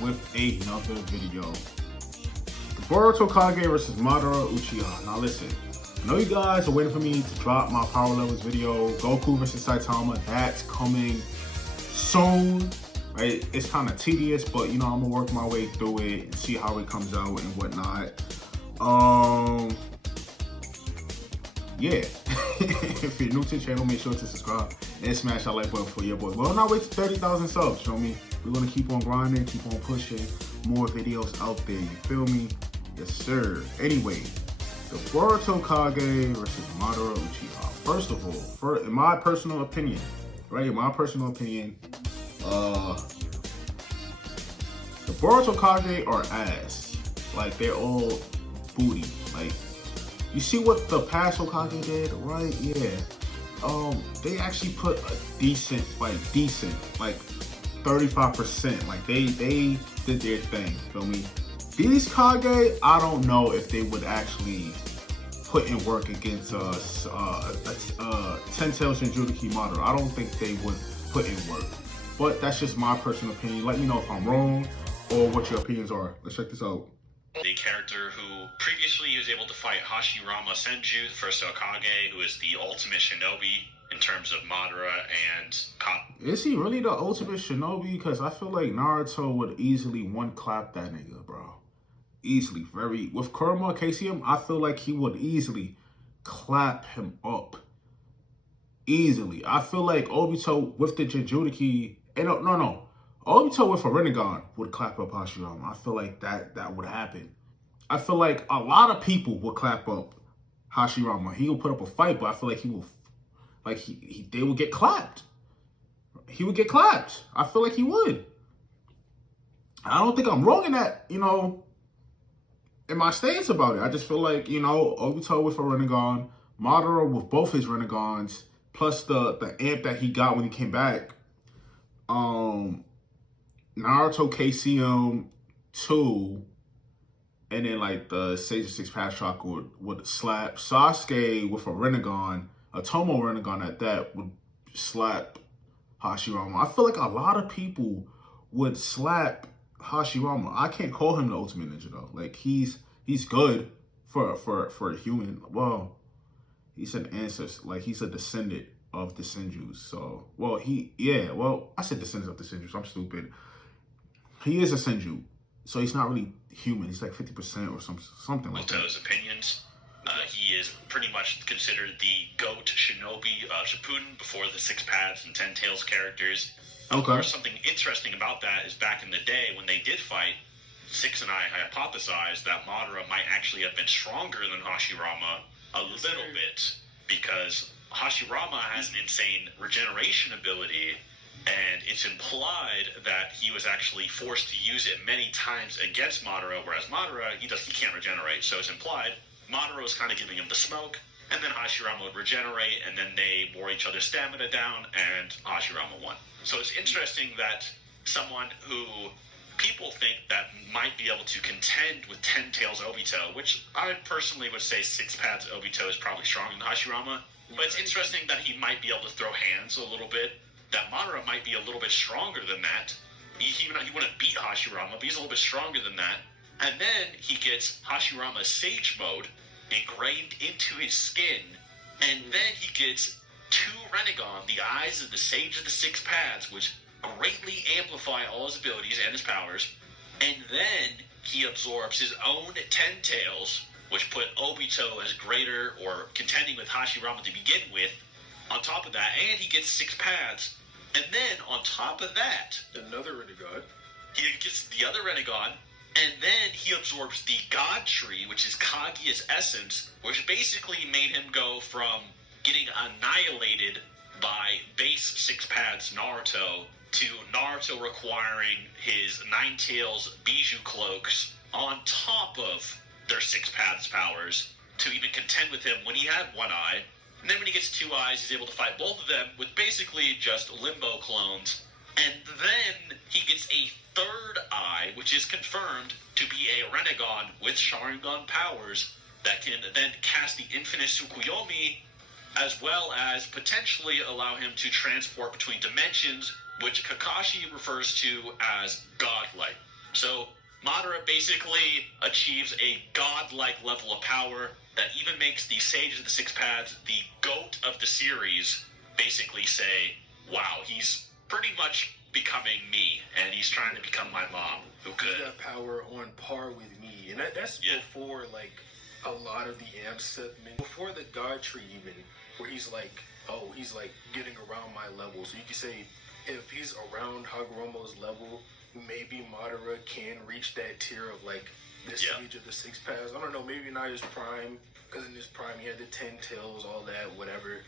with another video. The Boruto Kage versus Madara Uchiha. Now listen, I know you guys are waiting for me to drop my power levels video, Goku versus Saitama. That's coming soon, right? It's kind of tedious, but you know, I'm gonna work my way through it and see how it comes out and whatnot. Yeah. If you're new to the channel, make sure to subscribe and smash that like button for your boy. We're on our way to 30,000 subs, you know me? We're gonna keep on grinding, keep on pushing, more videos out there, you feel me? Yes, sir. Anyway, the Boruto Kage versus Madara Uchiha. First of all, in my personal opinion, right? In my personal opinion, the Boruto Kage are ass. Like, they're all booty. Like, you see what the past Hokage did, right? Yeah. They actually put a decent, like 35%. Like they did their thing, feel me? These Kage, I don't know if they would actually put in work against Ten Tails and Jinchuriki Madara. I don't think they would put in work. But that's just my personal opinion. Let me know if I'm wrong or what your opinions are. Let's check this out. The character who previously was able to fight Hashirama Senju, the first Hokage, who is the ultimate shinobi in terms of Madara and Is he really the ultimate shinobi? Because I feel like Naruto would easily one-clap that nigga, bro. Easily. With Kurama KCM, I feel like he would easily clap him up. Easily. I feel like Obito with the Jinchuriki... No. Obito with a Rinnegan would clap up Hashirama. I feel like that would happen. I feel like a lot of people would clap up Hashirama. He would put up a fight, but I feel like he will, like they would get clapped. He would get clapped. I feel like he would. I don't think I'm wrong in that, you know, in my stance about it. I just feel like, you know, Obito with a Rinnegan, Madara with both his Rinnegans, plus the amp that he got when he came back. Naruto KCM 2, and then like the Sage of Six Paths chakra would slap Sasuke with a Rinnegan, a Tomo Rinnegan at that, would slap Hashirama. I feel like a lot of people would slap Hashirama. I can't call him the ultimate ninja though. Like he's good for a human. Well, he's an ancestor, like he's a descendant of the Senjus. So, I said descendants of the Senjus. I'm stupid. He is a Senju, so he's not really human. He's like 50% or something like that. Boruto's opinions. He is pretty much considered the GOAT shinobi Shippuden before the Six Paths and Ten Tails characters. Of course, something interesting about that is back in the day when they did fight, Six and I hypothesized that Madara might actually have been stronger than Hashirama a little bit, because Hashirama has an insane regeneration ability, and it's implied that he was actually forced to use it many times against Madara, whereas Madara, he can't regenerate, so it's implied Madara was kind of giving him the smoke, and then Hashirama would regenerate, and then they wore each other's stamina down, and Hashirama won. So it's interesting that someone who people think that might be able to contend with Ten Tails Obito, which I personally would say Six Paths Obito is probably stronger than Hashirama, but it's interesting that he might be able to throw hands a little bit, that Madara might be a little bit stronger than that. He wouldn't beat Hashirama, but he's a little bit stronger than that. And then he gets Hashirama's Sage Mode engraved into his skin, and then he gets two Rinnegan, the eyes of the Sage of the Six Paths, which greatly amplify all his abilities and his powers, and then he absorbs his own Ten Tails, which put Obito as greater or contending with Hashirama to begin with, on top of that, and he gets Six Paths. And then, on top of that, another Rinnegan. He gets the other Rinnegan, and then he absorbs the God Tree, which is Kage's essence, which basically made him go from getting annihilated by base Six Paths Naruto to Naruto requiring his Nine Tails Bijou cloaks on top of their Six Paths powers to even contend with him when he had one eye. And then when he gets two eyes, he's able to fight both of them with basically just Limbo clones. And then he gets a third eye, which is confirmed to be a Rinnegan with Sharingan powers that can then cast the Infinite Tsukuyomi, as well as potentially allow him to transport between dimensions, which Kakashi refers to as godlike. So Madara basically achieves a godlike level of power that even makes the Sage of the Six Paths, the GOAT of the series, basically say, wow, he's pretty much becoming me, and he's trying to become my mom, who could. He got power on par with me, and that's before, like, a lot of the amps, before the God Tree even, where he's like, oh, he's like getting around my level. So you could say, if he's around Hagoromo's level, maybe Madara can reach that tier of like the Sage of the Six Paths. I don't know, maybe not his prime, because in his prime he had the 10 tails, all that, whatever.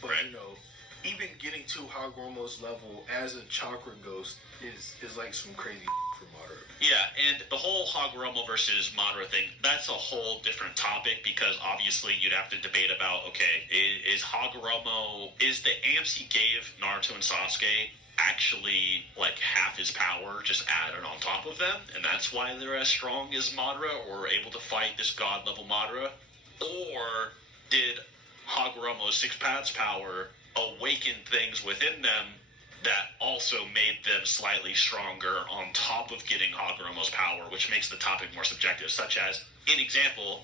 But you know, even getting to Hagoromo's level as a chakra ghost is like some crazy for Madara. Yeah, and the whole Hagoromo versus Madara thing, that's a whole different topic, because obviously you'd have to debate about, okay, is Hagoromo, is the amps he gave Naruto and Sasuke actually like half his power just added on top of them, and that's why they're as strong as Madara or able to fight this god level Madara? Or did Hagoromo's Six Paths power awaken things within them that also made them slightly stronger on top of getting Hagoromo's power, which makes the topic more subjective, such as, in example,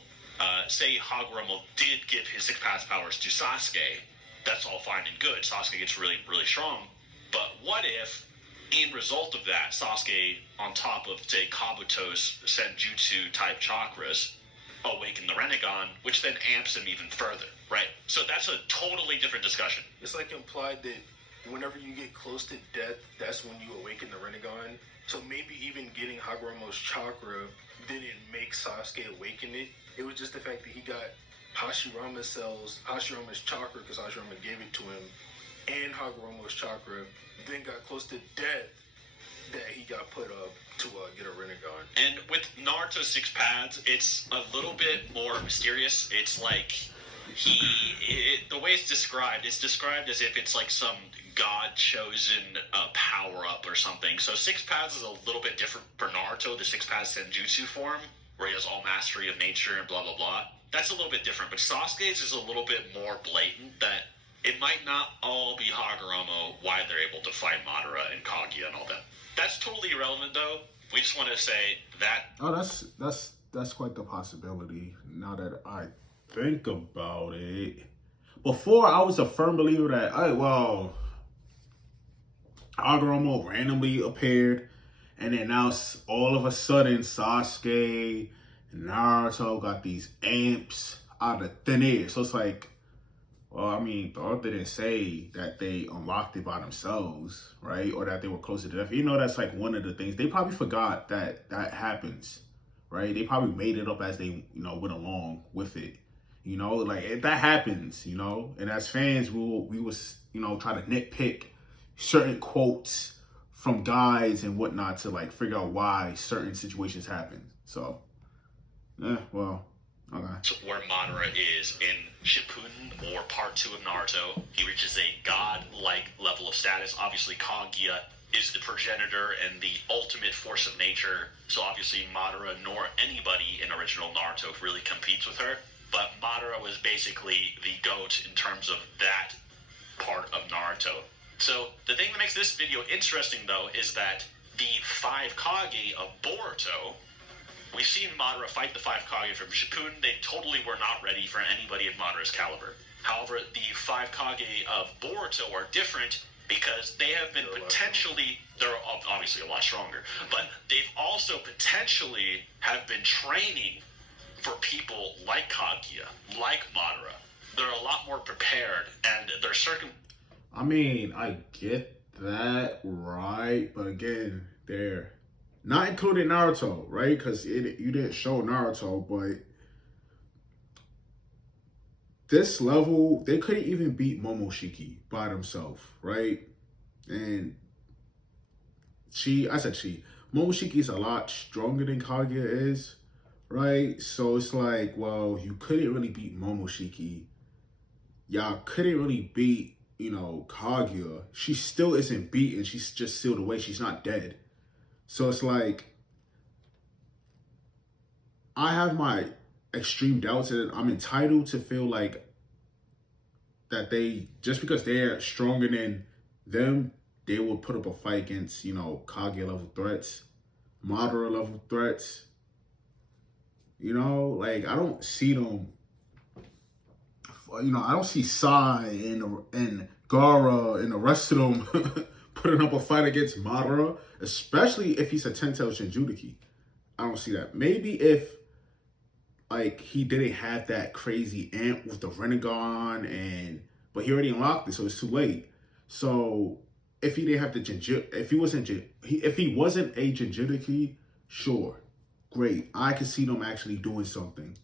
say Hagoromo did give his Six Paths powers to Sasuke. That's all fine and good. Sasuke gets really, really strong. But what if, in result of that, Sasuke, on top of, say, Kabuto's Senjutsu-type chakras, awaken the Rinnegan, which then amps him even further, right? So that's a totally different discussion. It's like implied that whenever you get close to death, that's when you awaken the Rinnegan. So maybe even getting Hagoromo's chakra didn't make Sasuke awaken it. It was just the fact that he got Hashirama's chakra, because Hashirama gave it to him, and Hagoromo's chakra, then got close to death, that he got put up to get a Rinnegan. And with Naruto's Six Paths, it's a little bit more mysterious. It's like the way it's described as if it's like some god-chosen power-up or something. So Six Paths is a little bit different for Naruto, the Six Paths Senjutsu form, where he has all mastery of nature and blah, blah, blah. That's a little bit different. But Sasuke's is a little bit more blatant, that it might not all be Hagoromo why they're able to fight Madara and Kage and all that. That's totally irrelevant, though. We just want to say that. Oh, that's quite the possibility. Now that I think about it, before I was a firm believer that, Hagoromo randomly appeared, and then now all of a sudden Sasuke and Naruto got these amps out of thin air. So it's like, well, I mean, the author didn't say that they unlocked it by themselves, right? Or that they were closer to death. You know, that's like one of the things. They probably forgot that happens, right? They probably made it up as they, went along with it. Like that happens, And as fans, we was, try to nitpick certain quotes from guys and whatnot to like figure out why certain situations happen. So, well. Okay. So where Madara is in Shippuden or Part 2 of Naruto, he reaches a god-like level of status. Obviously, Kaguya is the progenitor and the ultimate force of nature, so obviously Madara nor anybody in original Naruto really competes with her. But Madara was basically the GOAT in terms of that part of Naruto. So the thing that makes this video interesting, though, is that the 5 Kage of Boruto, we've seen Madara fight the 5 Kage from Shippuden. They totally were not ready for anybody of Madara's caliber. However, the 5 Kage of Boruto are different because they have been they're obviously a lot stronger, but they've also potentially have been training for people like Kaguya, like Madara. They're a lot more prepared, and they're I mean, I get that, right? But again, they're not including Naruto, right? Because you didn't show Naruto, but this level, they couldn't even beat Momoshiki by themselves, right? And Momoshiki's a lot stronger than Kaguya is, right? So it's like, well, you couldn't really beat Momoshiki. Y'all couldn't really beat, Kaguya. She still isn't beaten. She's just sealed away. She's not dead. So it's like, I have my extreme doubts, and I'm entitled to feel like that just because they're stronger than them, they will put up a fight against, Kage level threats. Madara level threats. You know, like I don't see them. You know, I don't see Sai and Gara and the rest of them putting up a fight against Madara, especially if he's a 10-tail Shinjuki. I don't see that. Maybe if like he didn't have that crazy amp with the Renegon but he already unlocked it, so it's too late. So if he didn't have the if he wasn't a Jinchuriki, sure, great. I could see them actually doing something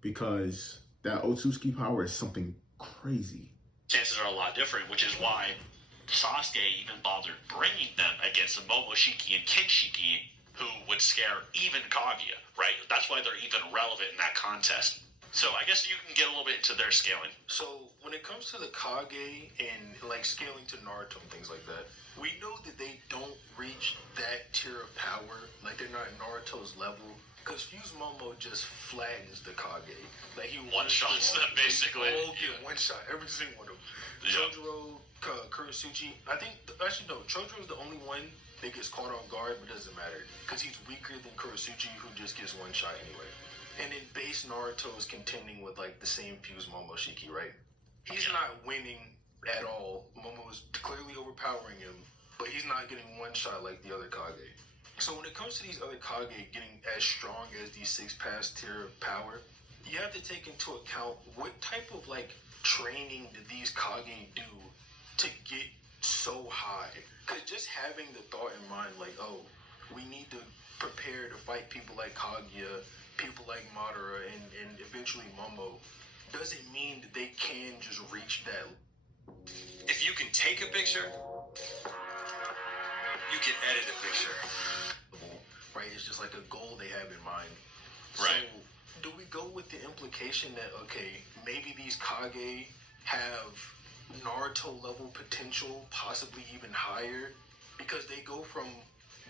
because that Otsutsuki power is something crazy. Chances are a lot different, which is why Sasuke even bothered bringing them against the Momoshiki and Kinshiki, who would scare even Kaguya, right? That's why they're even relevant in that contest. So I guess you can get a little bit into their scaling. So when it comes to the Kage and like scaling to Naruto and things like that, we know that they don't reach that tier of power. Like they're not Naruto's level. Because Fuse Momo just flattens the Kage. Like he one-shots them, basically. All get one-shot. Every single one of them. Chojuro, Kurasuchi. I think, actually no, Chojiro's the only one that gets caught on guard, but doesn't matter. Because he's weaker than Kurasuchi, who just gets one shot anyway. And then base Naruto is contending with like the same Fuse Momoshiki, right? He's not winning at all. Momo is clearly overpowering him, but he's not getting one shot like the other Kage. So when it comes to these other Kage getting as strong as these 6-pass tier of power, you have to take into account what type of like training do these Kage do to get so high. Because just having the thought in mind like, oh, we need to prepare to fight people like Kaguya, people like Madara, and eventually Momo, doesn't mean that they can just reach that. If you can take a picture, you can edit a picture. Right, it's just like a goal they have in mind. Right. So, do we go with the implication that, okay, maybe these Kage have Naruto level potential, possibly even higher, because they go from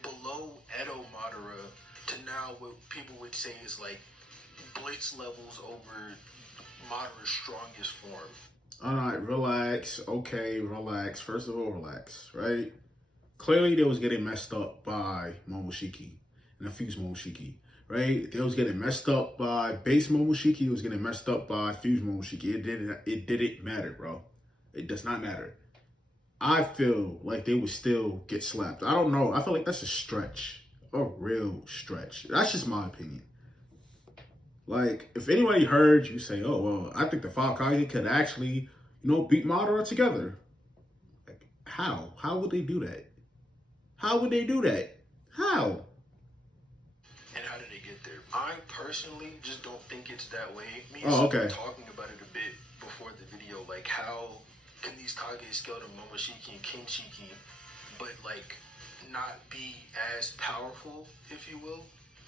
below Edo Madara to now what people would say is like Blitz levels over Madara's strongest form. All right, relax. Okay, relax. First of all, relax, right? Clearly, they was getting messed up by Momoshiki and the Fuse Momoshiki, right? They was getting messed up by base Momoshiki. It was getting messed up by Fuse Momoshiki. It didn't matter, bro. It does not matter. I feel like they would still get slapped. I don't know. I feel like that's a stretch, a real stretch. That's just my opinion. Like, if anybody heard you say, oh, well, I think the 5 Kage could actually, beat Madara together. Like, how? How would they do that? How would they do that? How? And how did they get there? I personally just don't think it's that way. Me and okay. Talking about it a bit before the video, like how can these Kage scale to Momoshiki and Kinshiki, but like not be as powerful, if you will?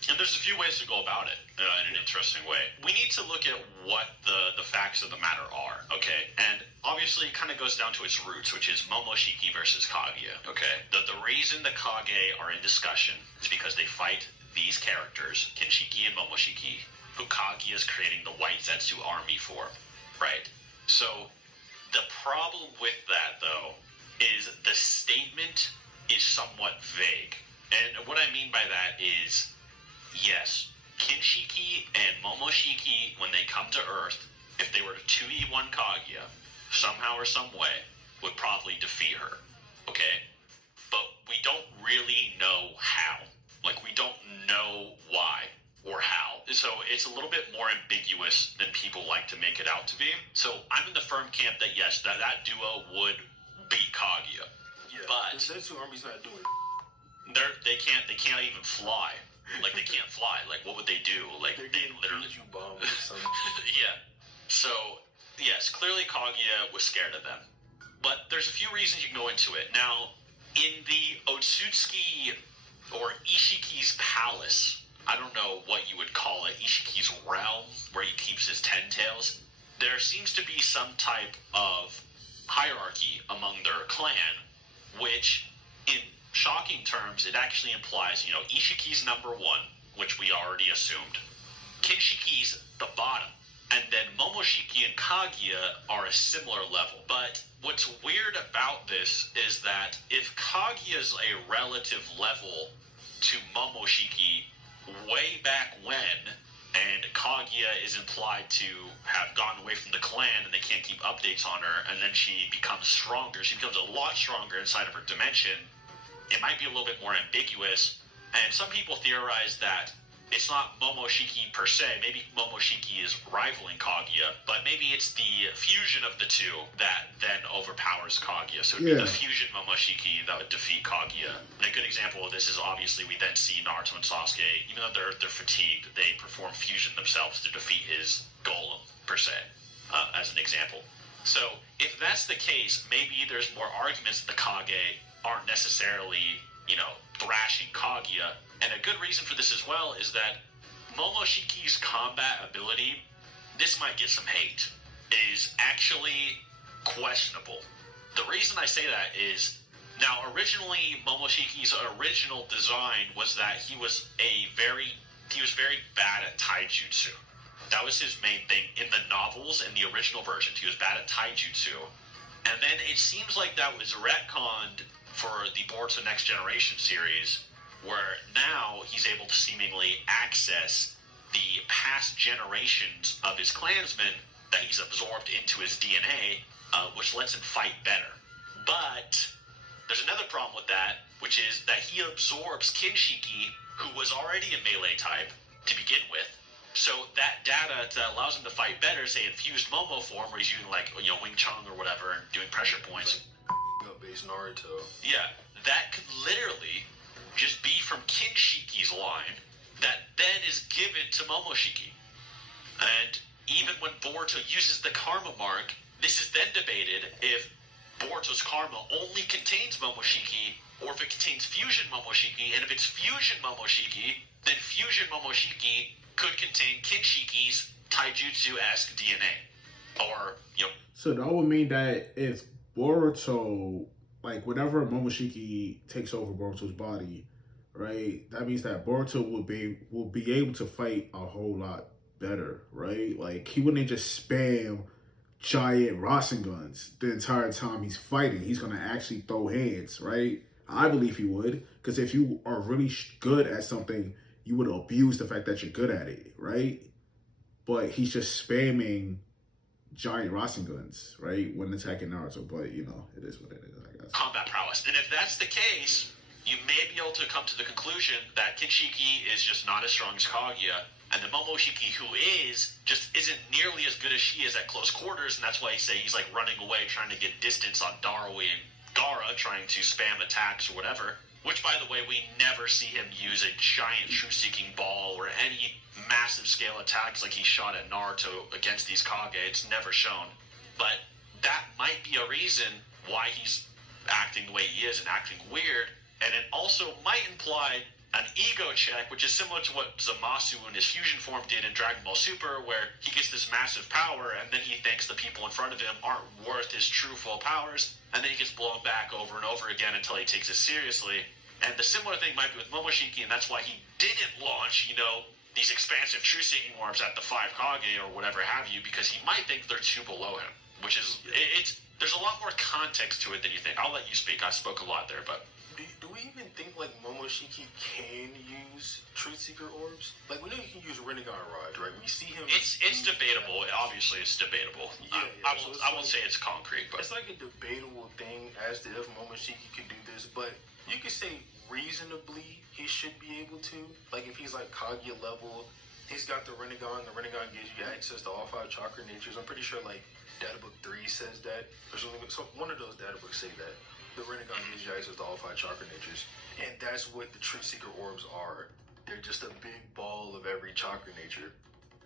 And there's a few ways to go about it in an interesting way. We need to look at what the facts of the matter are, okay? And obviously it kind of goes down to its roots, which is Momoshiki versus Kaguya, okay? The reason the Kage are in discussion is because they fight these characters, Kinshiki and Momoshiki, who Kaguya is creating the White Zetsu army for, right? So the problem with that, though, is the statement is somewhat vague. And what I mean by that is, yes, Kinshiki and Momoshiki, when they come to Earth, if they were to 2v1 Kaguya, somehow or some way, would probably defeat her, okay? But we don't really know how. Like, we don't know why or how. So it's a little bit more ambiguous than people like to make it out to be. So I'm in the firm camp that, yes, that duo would beat Kaguya. Yeah, but the Zetsu army's not doing it. They can't even fly. Like, they can't fly. Like, what would they do? Like, they literally... you bomb or something. Yeah. So, yes, clearly Kaguya was scared of them. But there's a few reasons you can go into it. Now, in the Otsutsuki or Ishiki's palace, I don't know what you would call it, Ishiki's realm, where he keeps his 10 tails, there seems to be some type of hierarchy among their clan, which, in shocking terms, it actually implies, Ishiki's number 1, which we already assumed. Kinshiki's the bottom. And then Momoshiki and Kaguya are a similar level. But what's weird about this is that if Kaguya's a relative level to Momoshiki way back when, and Kaguya is implied to have gotten away from the clan and they can't keep updates on her, and then she becomes stronger. She becomes a lot stronger inside of her dimension. It might be a little bit more ambiguous, and some people theorize that it's not Momoshiki per se. Maybe Momoshiki is rivaling Kaguya, but maybe it's the fusion of the two that then overpowers Kaguya. So it'd be the fusion Momoshiki that would defeat Kaguya. And a good example of this is obviously we then see Naruto and Sasuke, even though they're fatigued, they perform fusion themselves to defeat his golem, per se, as an example. So if that's the case, maybe there's more arguments that the Kage aren't necessarily, thrashing Kaguya. And a good reason for this as well is that Momoshiki's combat ability, this might get some hate, is actually questionable. The reason I say that is, now originally Momoshiki's original design was that he was very bad at taijutsu. That was his main thing in the novels and the original versions. He was bad at taijutsu. And then it seems like that was retconned for the Boruto Next Generation series, where now he's able to seemingly access the past generations of his clansmen that he's absorbed into his DNA, which lets him fight better. But there's another problem with that, which is that he absorbs Kinshiki, who was already a melee type to begin with. So that data that allows him to fight better, say in fused Momo form, where he's using Wing Chun or whatever and doing pressure points. Base Naruto. Yeah, that could literally just be from Kinshiki's line that then is given to Momoshiki. And even when Boruto uses the karma mark, this is then debated if Boruto's karma only contains Momoshiki or if it contains fusion Momoshiki, and if it's fusion Momoshiki, then fusion Momoshiki could contain Kinshiki's taijutsu-esque DNA. Or, So that would mean that if Boruto, whenever Momoshiki takes over Boruto's body, right, that means that Boruto will be able to fight a whole lot better, right? He wouldn't just spam giant Rasengans the entire time he's fighting. He's going to actually throw hands, right? I believe he would, because if you are really good at something, you would abuse the fact that you're good at it, right? But he's just spamming giant Rasengans, right, when attacking Naruto. But, it is what it is, I guess. Combat prowess. And if that's the case, you may be able to come to the conclusion that Kinshiki is just not as strong as Kaguya, and the Momoshiki who just isn't nearly as good as she is at close quarters, and that's why you say he's running away, trying to get distance on Darui and Gaara, trying to spam attacks or whatever. Which, by the way, we never see him use a giant truth-seeking ball or any massive scale attacks like he shot at Naruto against these Kage. It's never shown. But that might be a reason why he's acting the way he is and acting weird. And it also might imply an ego check, which is similar to what Zamasu in his fusion form did in Dragon Ball Super, where he gets this massive power, and then he thinks the people in front of him aren't worth his true full powers, and then he gets blown back over and over again until he takes it seriously. And the similar thing might be with Momoshiki, and that's why he didn't launch, these expansive truth-seeking orbs at the 5 Kage or whatever have you, because he might think they're 2 below him, which is, there's a lot more context to it than you think. I'll let you speak. I spoke a lot there, but... Do we even think Momoshiki can use Truth Seeker orbs? We know he can use Rinnegan rods, right? We see him. It's debatable. Obviously, it's debatable. Yeah, I won't say it's concrete, but it's a debatable thing as to if Momoshiki can do this. But you could say reasonably he should be able to. If he's Kaguya level, he's got the Rinnegan. The Rinnegan gives you access to all 5 chakra natures. I'm pretty sure Data Book 3 says that. So one of those data books say that. The Rinnegan gives you access to all 5 chakra natures. And that's what the Truth Seeker orbs are. They're just a big ball of every chakra nature.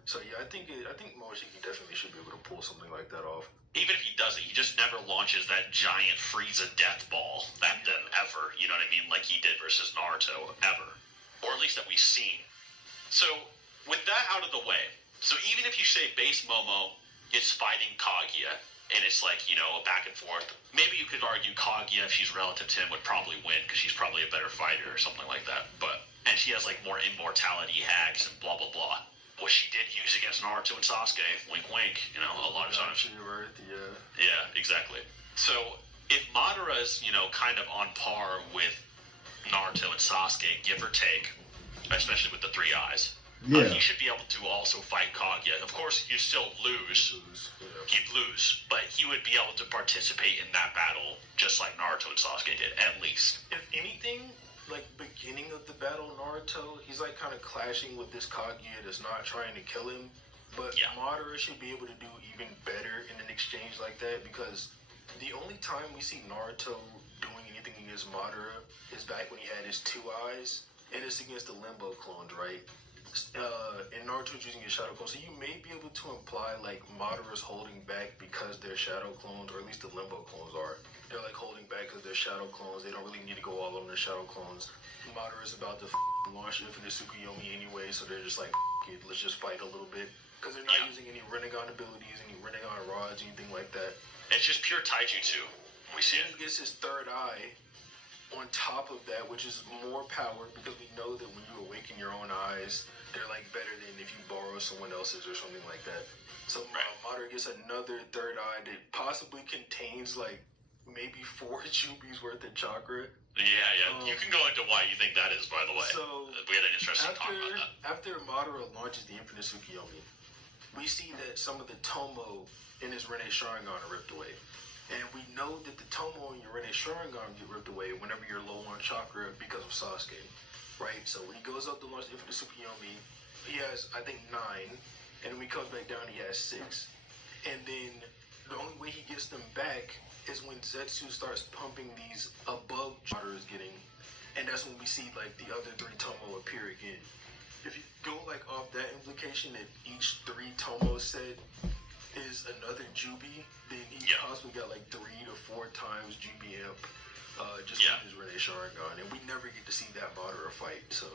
So yeah, I think Momoshiki definitely should be able to pull something like that off. Even if he doesn't, he just never launches that giant Frieza death ball ever, you know what I mean? Like he did versus Naruto, ever. Or at least that we've seen. So, with that out of the way, so even if you say base Momo is fighting Kaguya, and it's a back and forth. Maybe you could argue Kaguya, if she's relative to him, would probably win because she's probably a better fighter or something like that. And she has more immortality hacks and blah blah blah, which she did use against Naruto and Sasuke. Wink wink. A lot of times. Yeah, exactly. So if Madara's kind of on par with Naruto and Sasuke, give or take, especially with the 3 eyes. Yeah. He should be able to also fight Kage. Of course, you still lose. He'd lose, but he would be able to participate in that battle just like Naruto and Sasuke did, at least. If anything, like beginning of the battle, Naruto, he's like kind of clashing with this Kage that's not trying to kill him. But Madara should be able to do even better in an exchange like that, because the only time we see Naruto doing anything against Madara is back when he had his 2 eyes, and it's against the Limbo clones, right? And Naruto's using his shadow clones, so you may be able to imply like Madara's holding back because they're shadow clones, or at least the Limbo clones are. They're like holding back because they're shadow clones. They don't really need to go all on their shadow clones. Madara's about to launch Infinite Tsukuyomi anyway, so they're just like, it, let's just fight a little bit, because they're not using any Rinnegan abilities, any Rinnegan rods, anything like that. It's just pure taijutsu. We see it. He gets his 3rd eye on top of that, which is more power, because we know that when you awaken your own eyes, they're like better than if you borrow someone else's or something like that. So Madara gets another 3rd eye that possibly contains like maybe 4 Jubies worth of chakra. Yeah. You can go into why you think that is, by the way. So we had an interesting talk about that. After Madara launches the Infinite Tsukuyomi, we see that some of the Tomo in his Rinne Sharingan are ripped away. And we know that the Tomo and your Rinne Sharingan get ripped away whenever you're low on chakra because of Sasuke. Right? So when he goes up to launch the Infinite Tsukuyomi, he has, I think, 9. And when he comes back down, he has 6. And then the only way he gets them back is when Zetsu starts pumping these above Madara is getting. And that's when we see, like, the other 3 Tomo appear again. If you go, like, off that implication that each 3 Tomo set is another Jubi, then he possibly got, like, 3 to 4 times Jubi Imp. Just with his Rinne Sharingan, and we never get to see that Madara fight. So,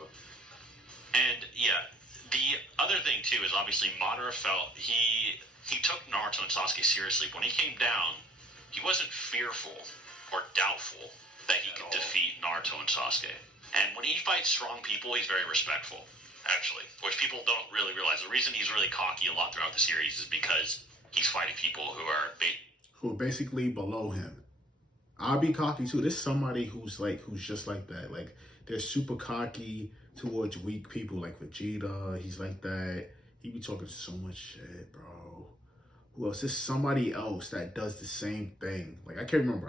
and the other thing too is obviously Madara felt he took Naruto and Sasuke seriously. When he came down, he wasn't fearful or doubtful that he could defeat Naruto and Sasuke. And when he fights strong people, he's very respectful, actually, which people don't really realize. The reason he's really cocky a lot throughout the series is because he's fighting people who are basically below him. I'll be cocky too. There's somebody who's just like that. Like, they're super cocky towards weak people, like Vegeta. He's like that. He be talking so much shit, bro. Who else? There's somebody else that does the same thing. Like, I can't remember,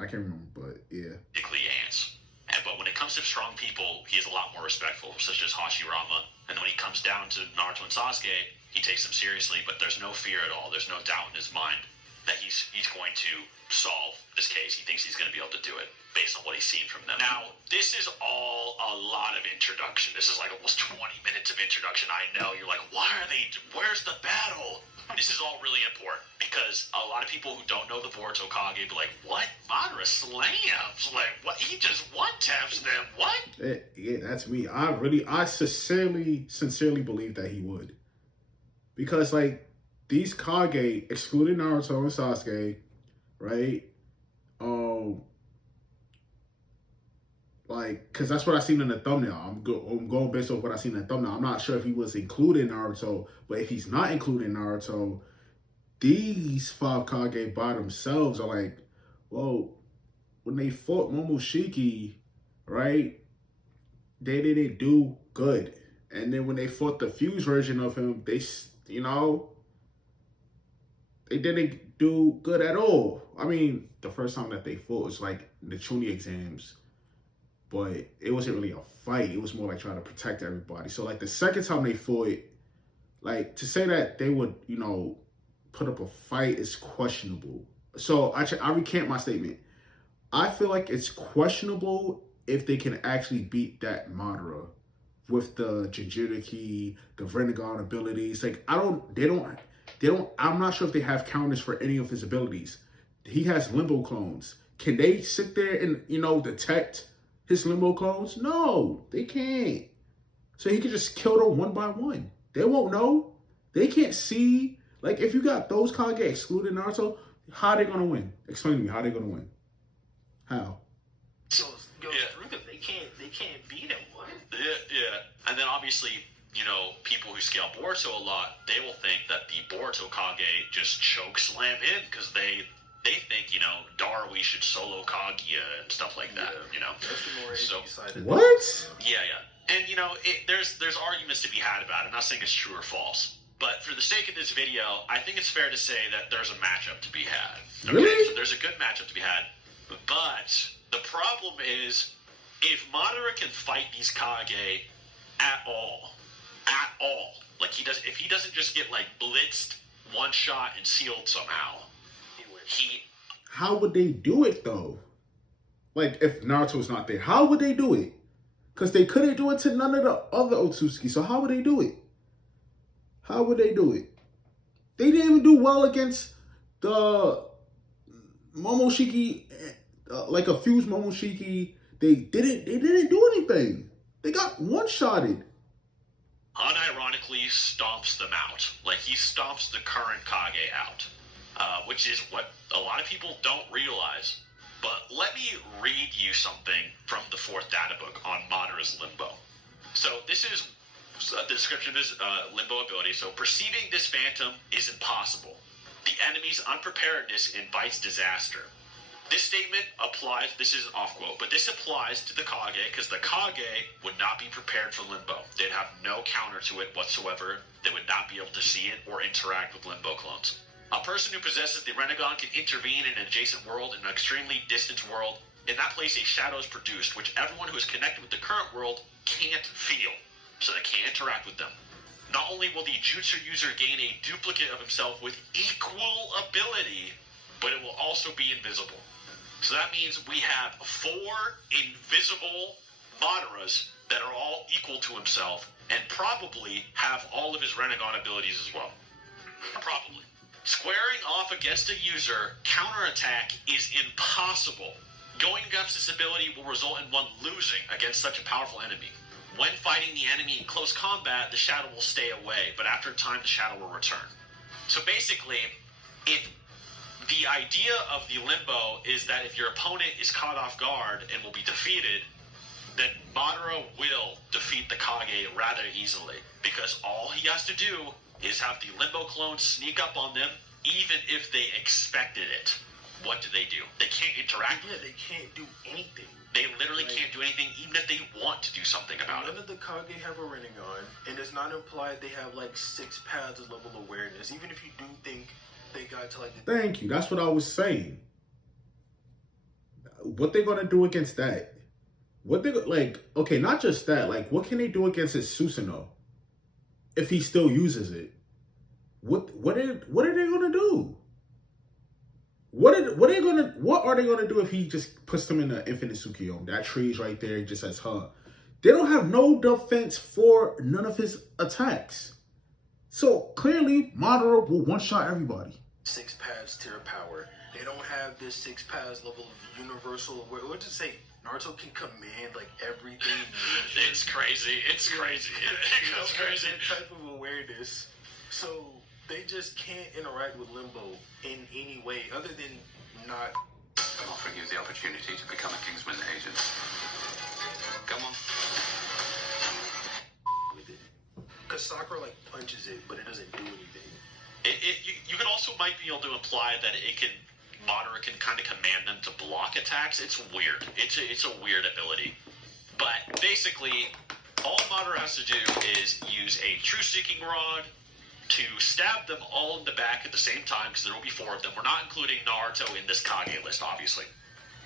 but yeah. Particularly ants. But when it comes to strong people, he is a lot more respectful, such as Hashirama. And when he comes down to Naruto and Sasuke, he takes them seriously, but there's no fear at all. There's no doubt in his mind that he's going to solve this case. He thinks he's going to be able to do it based on what he's seen from them. Now, this is all a lot of introduction. This is like almost 20 minutes of introduction. I know. You're like, where's the battle? This is all really important because a lot of people who don't know the Boruto Kage be like, what? Madara slams? Like, what? He just one-taps them? What? Yeah, that's me. I sincerely believe that he would. Because, like, these Kage, excluding Naruto and Sasuke, right? Because that's what I seen in the thumbnail. I'm going based off what I seen in the thumbnail. I'm not sure if he was including Naruto, but if he's not including Naruto, these 5 Kage by themselves are like, well, when they fought Momoshiki, right? They didn't do good. And then when they fought the fused version of him, they didn't do good at all. I mean, the first time that they fought was like the Chunin exams, but it wasn't really a fight. It was more like trying to protect everybody. So like the second time they fought, like to say that they would, put up a fight is questionable. So I recant my statement. I feel like it's questionable if they can actually beat that Madara with the Jinchuriki, the Rinnegan abilities. Like I'm not sure if they have counters for any of his abilities. He has Limbo clones. Can they sit there and, detect his Limbo clones? No, they can't. So he can just kill them one by one. They won't know. They can't see. Like, if you got those Kage excluding Naruto, how are they going to win? Explain to me, how are they going to win? How? Go through them. They can't beat him. What? Yeah. And then obviously, people who scale Boruto a lot, they will think that the Boruto Kage just choke slam him because they think, Darui should solo Kaguya and stuff like that, That's the more so, side of what? Yeah. And, you know, there's arguments to be had about it. I'm not saying it's true or false. But for the sake of this video, I think it's fair to say that there's a matchup to be had. Okay? Really? So there's a good matchup to be had. But the problem is, if Madara can fight these Kage at all, like if he doesn't just get like blitzed, one shot, and sealed somehow, how would they do it though? Like if Naruto's not there, how would they do it? Because they couldn't do it to none of the other Otsutsuki. So how would they do it? How would they do it? They didn't even do well against the Momoshiki, like a fused Momoshiki. They didn't do anything. They got one-shotted. Unironically stomps them out. Like, he stomps the current Kage out. Which is what a lot of people don't realize. But let me read you something from the 4th data book on Madara's Limbo. So this is the description of his Limbo ability. So, perceiving this phantom is impossible. The enemy's unpreparedness invites disaster. This statement applies, this is an off quote, but this applies to the Kage because the Kage would not be prepared for Limbo. They'd have no counter to it whatsoever. They would not be able to see it or interact with Limbo clones. A person who possesses the Rinnegan can intervene in an adjacent world, in an extremely distant world. In that place, a shadow is produced, which everyone who is connected with the current world can't feel, so they can't interact with them. Not only will the jutsu user gain a duplicate of himself with equal ability, but it will also be invisible. So that means we have 4 invisible Madaras that are all equal to himself, and probably have all of his Rinnegan abilities as well. Probably. Squaring off against a user, counterattack is impossible. Going against this ability will result in one losing against such a powerful enemy. When fighting the enemy in close combat, the shadow will stay away, but after a time, the shadow will return. So basically, if the idea of the Limbo is that if your opponent is caught off guard and will be defeated, then Madara will defeat the Kage rather easily, because all he has to do is have the Limbo clones sneak up on them, even if they expected it. What do? They can't interact with it. They can't do anything. They literally can't do anything, even if they want to do something about it. None of the Kage have a Rinnegan, and it's not implied they have like 6 paths of level awareness. Even if you do think they got to like the... Thank you. That's what I was saying. What they gonna do against that? What they like? Okay, not just that. Like, what can they do against his Susanoo if he still uses it? What are they gonna do? What are they gonna do if he just puts them in the Infinite Tsukiyomi? That tree's right there. He just says, huh. They don't have no defense for none of his attacks. So clearly, Madara will one-shot everybody. 6 paths tier power. They don't have this 6 paths level of universal. What does it say? Naruto can command like everything. It's crazy. It's crazy. It's crazy. That type of awareness. So they just can't interact with Limbo in any way other than not. I'm offering you the opportunity to become a Kingsman agent. Come on. With it. Because Sakura like punches it, but it doesn't do anything. You could also might be able to imply that Madara can kind of command them to block attacks. It's weird. It's a weird ability. But basically, all Madara has to do is use a True Seeking Rod to stab them all in the back at the same time, because there will be 4 of them. We're not including Naruto in this Kage list, obviously.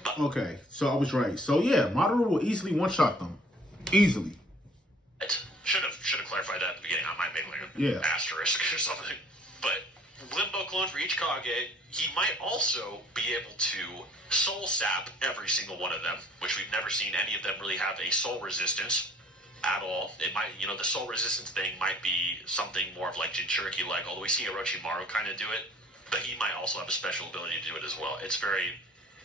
But okay, so I was right. So yeah, Madara will easily one-shot them. Easily. Should have clarified that at the beginning. I might make like an asterisk or something. But Limbo clone for each Kage, he might also be able to soul sap every single one of them, which we've never seen any of them really have a soul resistance at all. It might, the soul resistance thing might be something more of like Jinchuriki-like, although we see Orochimaru kind of do it, but he might also have a special ability to do it as well. It's very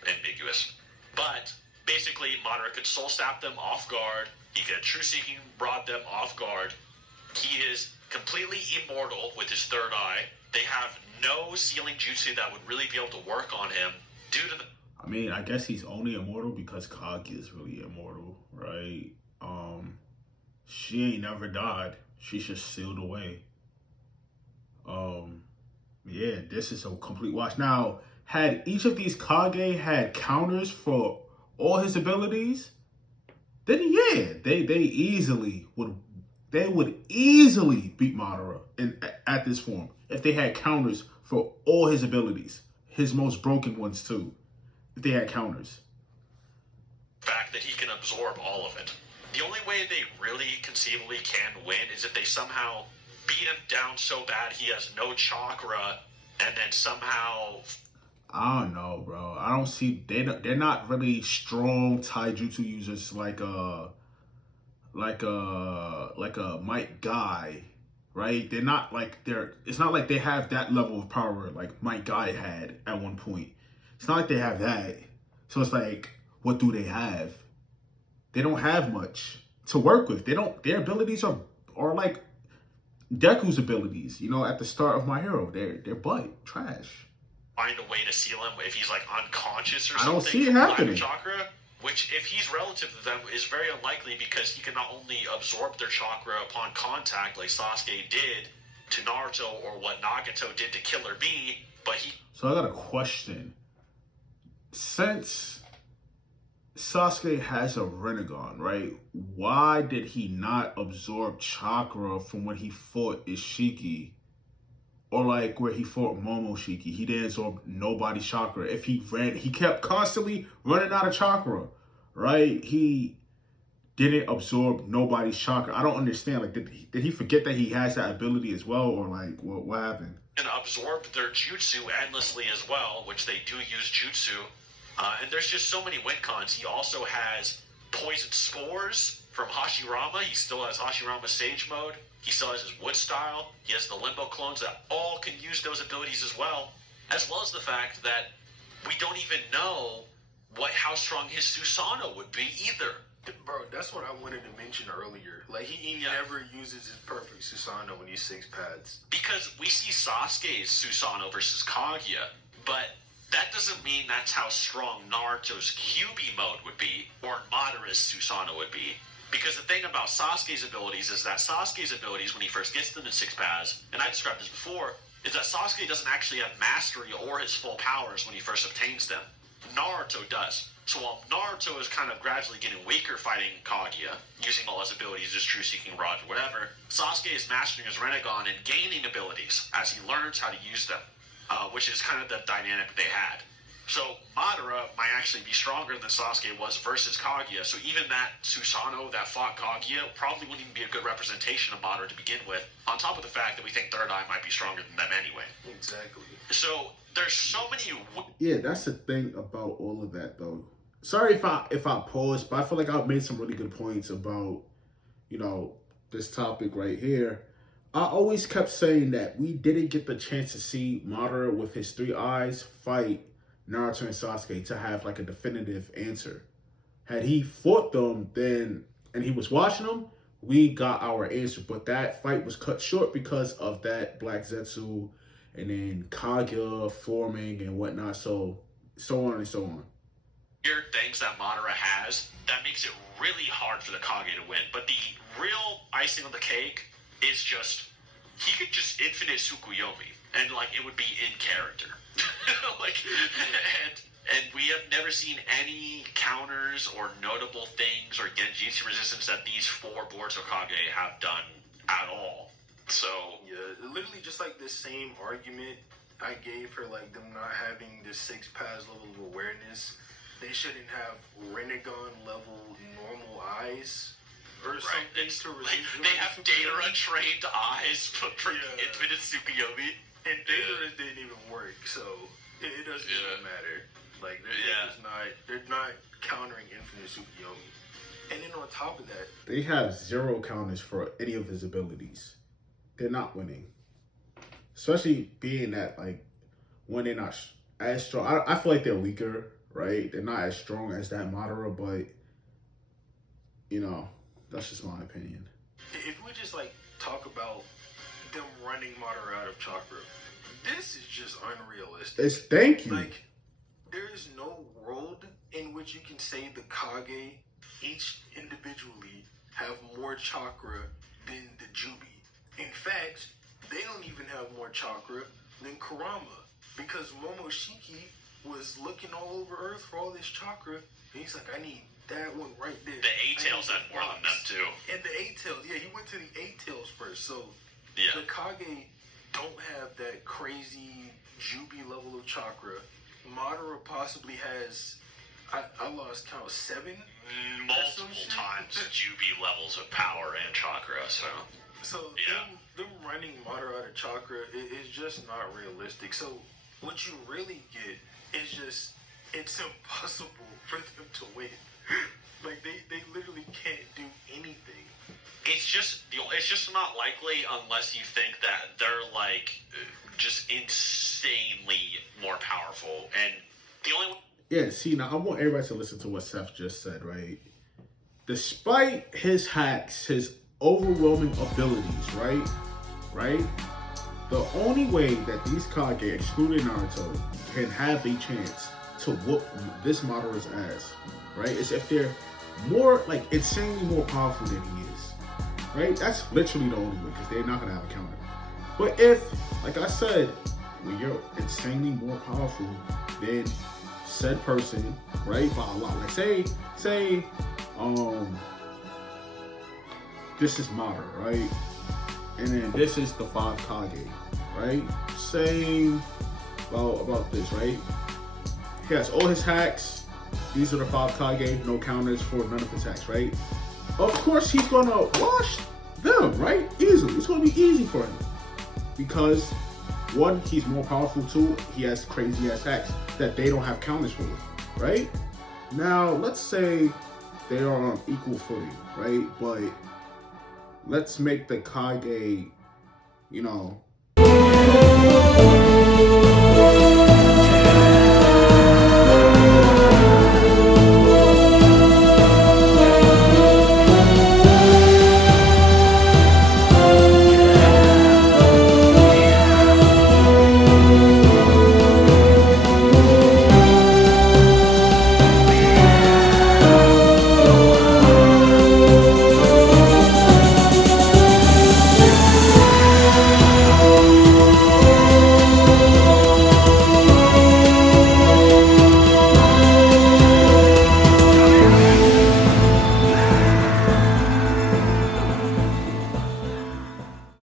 ambiguous. But basically, Madara could soul sap them off guard. He could True Seeking Rod them off guard. He is completely immortal with his third eye. They have no sealing jutsu that would really be able to work on him due to the... I mean, I guess he's only immortal because Kage is really immortal, right? She ain't never died. She's just sealed away. Yeah, this is a complete wash. Now, had each of these Kage had counters for all his abilities, then yeah, they easily would easily beat Madara at this form if they had counters for all his abilities, his most broken ones too. If they had counters. Fact that he can absorb all of it. The only way they really conceivably can win is if they somehow beat him down so bad he has no chakra, and then somehow. I don't know, bro. I don't see they're not really strong taijutsu users like a Mike Guy, right? They're not like it's not like they have that level of power like Mike Guy had at one point. It's not like they have that. So it's like, what do they have? They don't have much to work with. Their abilities are like Deku's abilities, at the start of My Hero. They're butt trash. Find a way to seal him if he's like unconscious or something. I don't see it happening. Chakra, which if he's relative to them is very unlikely because he can not only absorb their chakra upon contact like Sasuke did to Naruto or what Nagato did to Killer Bee, but he. So I got a question. Since Sasuke has a Rinnegan, right? Why did he not absorb chakra from when he fought Ishiki? Or like where he fought Momoshiki? He didn't absorb nobody's chakra. If he kept constantly running out of chakra, right? He didn't absorb nobody's chakra. I don't understand. Like, did he forget that he has that ability as well? Or like, what happened? And absorb their jutsu endlessly as well, which they do use jutsu. And there's just so many win cons. He also has poison spores from Hashirama. He still has Hashirama Sage Mode. He still has his Wood Style. He has the Limbo clones that all can use those abilities as well as the fact that we don't even know how strong his Susanoo would be either. Bro, that's what I wanted to mention earlier. Like, he never uses his perfect Susanoo when he's 6 pads. Because we see Sasuke's Susanoo versus Kaguya, but that doesn't mean that's how strong Naruto's Kyuubi mode would be, or Madara's Susanoo would be. Because the thing about Sasuke's abilities is that Sasuke's abilities, when he first gets them in 6 paths, and I described this before, is that Sasuke doesn't actually have mastery or his full powers when he first obtains them. Naruto does. So while Naruto is kind of gradually getting weaker fighting Kaguya, using all his abilities, his True-Seeking Rod, whatever, Sasuke is mastering his Rinnegan and gaining abilities as he learns how to use them, which is kind of the dynamic they had. So Madara might actually be stronger than Sasuke was versus Kaguya. So even that Susanoo that fought Kaguya probably wouldn't even be a good representation of Madara to begin with, on top of the fact that we think Third Eye might be stronger than them anyway. Exactly. So there's so many. Yeah, that's the thing about all of that, though. Sorry if I paused, but I feel like I've made some really good points about, this topic right here. I always kept saying that we didn't get the chance to see Madara with his 3 eyes fight Naruto and Sasuke to have like a definitive answer. Had he fought them then, and he was watching them, we got our answer. But that fight was cut short because of that Black Zetsu and then Kage forming and whatnot. So on and so on. Weird things that Madara has that makes it really hard for the Kage to win. But the real icing on the cake is just he could just infinite Tsukuyomi and like it would be in character. and we have never seen any counters or notable things or genjutsu resistance that these 4 boards of Kage have done at all. So yeah, literally just like the same argument I gave for like them not having this 6 paths level of awareness. They shouldn't have Rinnegan level normal eyes or something to resist. They have Deidara trained eyes for infinite Tsukuyomi. And Deidara didn't even work, so it doesn't even matter. Like they're not countering infinite Tsukuyomi. And then on top of that, they have 0 counters for any of his abilities. They're not winning, especially being that like when they're not as strong. I feel like they're weaker, right? They're not as strong as that Madara, but that's just my opinion. If we just like talk about them running Madara out of chakra, this is just unrealistic. Thank you. Like, there is no world in which you can say the Kage each individually have more chakra than the Jubi. In fact, they don't even have more chakra than Kurama, because Momoshiki was looking all over Earth for all this chakra, and he's like, I need That one right there. The A-Tails had more than them too. And the A-Tails, yeah, he went to the A-Tails first. So yeah. the Kage don't have that crazy Jubi level of chakra. Madara possibly has, I lost count, 7? Multiple times Jubi levels of power and chakra, So yeah. them running Madara out of chakra is just not realistic. So what you really get is just, it's impossible for them to win. Like they literally can't do anything. It's just not likely unless you think that they're like just insanely more powerful. And the only Yeah, see, now I want everybody to listen to what Seth just said, right? Despite his hacks, his overwhelming abilities, right? The only way that these Kage, excluding Naruto, can have a chance to whoop this Madara's ass, right, is if they're more, like, insanely more powerful than he is, right? That's literally the only way, because they're not going to have a counter. But if, like I said, when you're insanely more powerful than said person, right, by a lot, like say, this is Madara, right? And then this is the 5 Kage, right? Same about this, right? He has all his hacks. These are the 5 Kage, no counters for none of his hacks, right? Of course he's gonna wash them, right? Easily. It's gonna be easy for him. Because 1, he's more powerful, 2, he has crazy ass hacks that they don't have counters for, right? Now, let's say they are on equal footing, right? But let's make the Kage, you know,